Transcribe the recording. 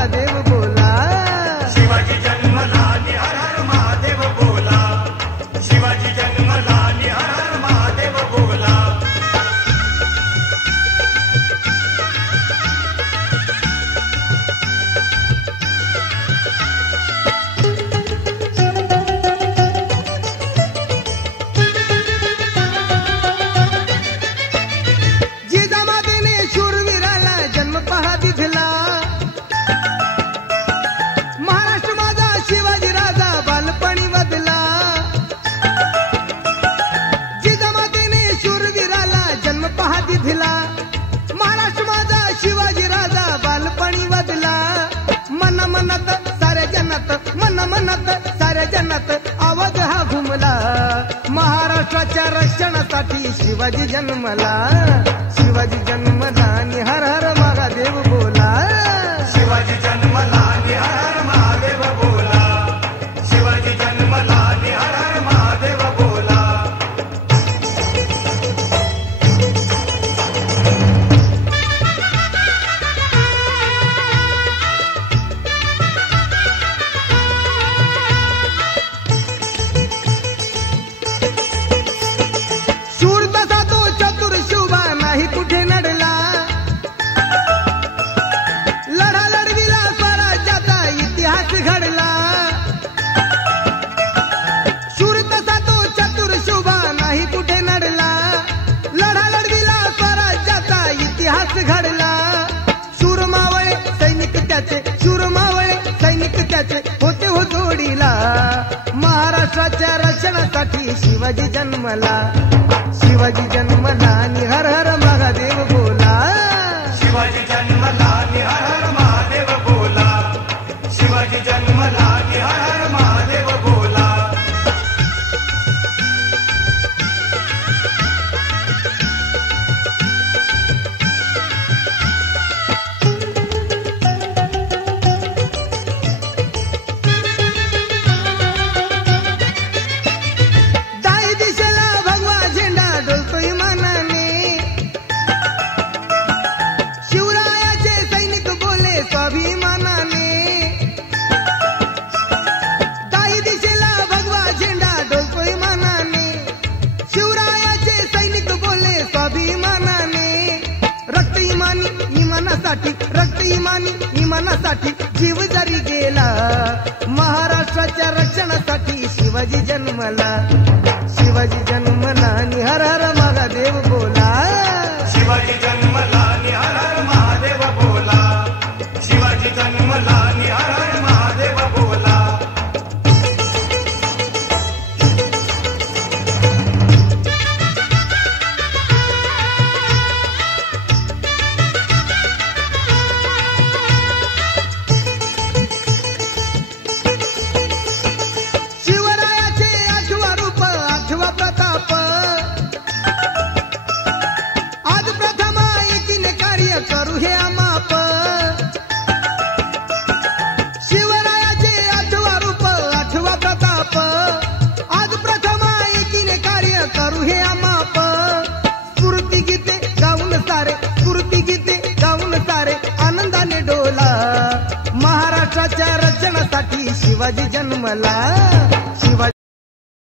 महादेव बोला. शिवाजी जन्मला नि हर हर महादेव बोला. शिवाजी जन्मला नि हर हर महादेव बोला. जिजामातेने शूरवीराला जन्म पहा दिधला. महाराष्ट्र माझा शिवाजी राजा बालपणी वदला. जिजामातेने शूरवीराला जन्म पहा दिधला. महाराष्ट्र माझा शिवाजी राजा बालपणी वदला. मन मनात साऱ्या जनात, मन मनात साऱ्या जनात आवाज हा घुमला. महाराष्ट्राच्या रक्षणासाठी शिवाजी जन्मला. शिवाजी जन्मला नि हर हर महादेव बोला. शिवाजी जन्मला नि हर हर महादेव बोला. शिवाजी जन्मला नि हर हर महादेव बोला. शूर तसा तो चतुर शुभा नाही कुठे नडला. लढा लढविला स्वराज्याचा इतिहास घडला. शूर तसा तो चतुर शुभा नाही कुठे नडला. लढा लढविला स्वराज्याचा इतिहास घडला. शूर मावळे सैनिक त्याचे, शूर मावळे सैनिक त्याचे होते हो जोडीला. महाराष्ट्राच्या रक्षणासाठी शिवाजी जन्मला. शिवाजी जन्मला नि हर हर महादेव बोला. शिवाजी जन्मला नि हर हर महादेव बोला. शिवाजी जन्मला नि हर हर महादेव बोला. दाही दिशेला भगवा झेंडा डोलतोय मानाने. शिवरायाचे सैनिक बोले स्वाभिमानाने. दाही दिशेला भगवा झेंडा डोलतोय मानाने. शिवरायाचे सैनिक बोले स्वाभिमानाने. रक्त इमानी इमानासाठी, रक्त इमानी इमानासाठी जीव जरी गेला. महाराष्ट्राच्या रक्षणासाठी शिवाजी जन्मला. शिवाजी जन्मला नि हर हर महादेव बोला. शिवाजी जन्मला नि हर हर महादेव बोला. शिवाजी जन्मला नि हर हर महादेव बोला. शिवरायाचे आठवा रूप, आठवा प्रताप. आज प्रथम एकीने कार्य करू हे अमाप. शिवरायाचे आठवा रूप, आठवा प्रताप. आज प्रथम एकीने कार्य करू हे अमाप. स्फूर्ती गीते गाऊन सारे, स्फूर्ती गीते गाऊन सारे आनंदाने डोला. महाराष्ट्राच्या रक्षणासाठी शिवाजी जन्मला.